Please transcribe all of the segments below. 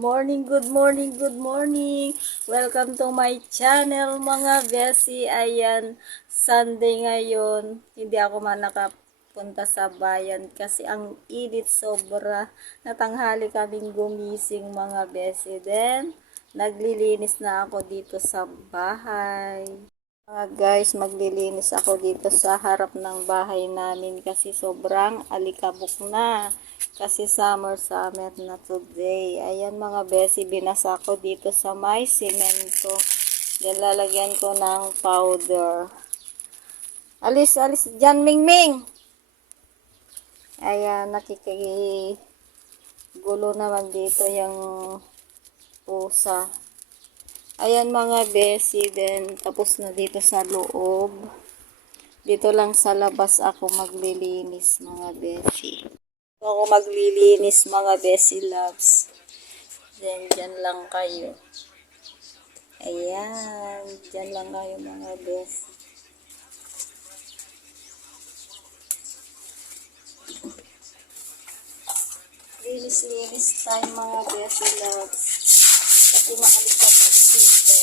morning, good morning, good morning. Welcome to my channel mga besi. Ayan, Sunday ngayon. Hindi ako man nakapunta sa bayan kasi ang init sobra. Natanghali kaming gumising mga besi. Then, naglilinis na ako dito sa bahay. Mga guys, maglilinis ako dito sa harap ng bahay namin kasi sobrang alikabok na. Kasi summer na today. Ayan mga besi, binasa ko dito sa may semento. Then lalagyan ko ng powder. Alis, alis dyan, Ming Ming! Ayan, nakikigulo naman dito yung pusa. Ayan mga besi, then tapos na dito sa loob. Dito lang sa labas ako maglilinis mga besi. Ako maglilinis mga besi loves. Then dyan lang kayo. Ayan, dyan lang kayo mga besi. Linis-linis tayo mga besi loves. Kasi maalis ako dito.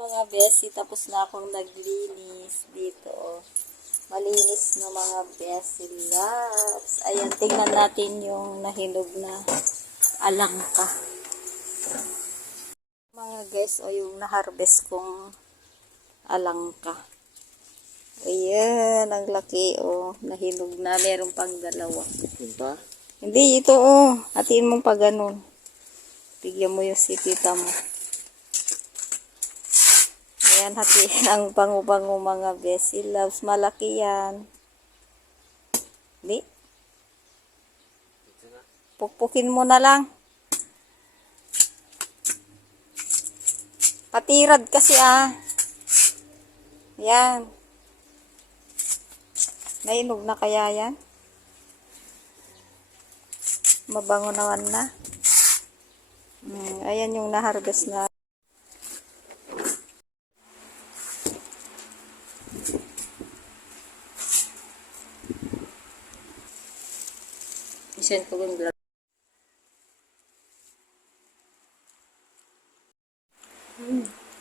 Mga besi, tapos na akong naglinis dito. Malinis na mga besi loves. Ayan, tingnan natin yung nahinog na alangka. Mga guys, o yung na-harvest kong alangka. Ayan, ang laki o. Nahinog na. Meron pang dalawa. Diba? Hindi, ito o. Hatiin mong pa ganun. Bigyan mo yung sikita mo. Ayan, hatiin ang bango-bango mga besi loves. Malaki yan. Hindi. Pukpukin mo na lang. Patirad kasi Yan. Nainog na kaya yan? Mabango naman na. Ayan yung na-harvest na. Isend ko yung vlog.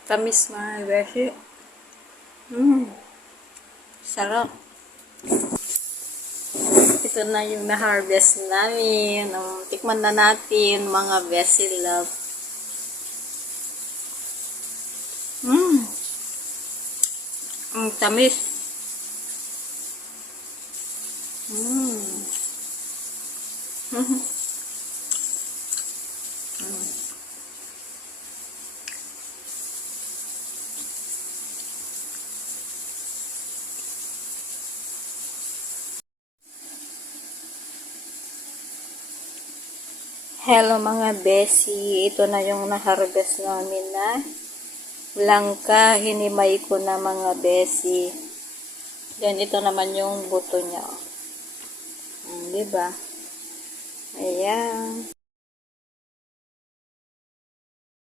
Tamis mga besi. Sarap. Ito na yung na-harvest namin. Tikman na natin mga besi love. Ang tamis. Hello mga besi, ito na yung na-harvest namin na langka, hinimay ko na mga besi. Then ito naman yung buto niya. Diba? Ayan.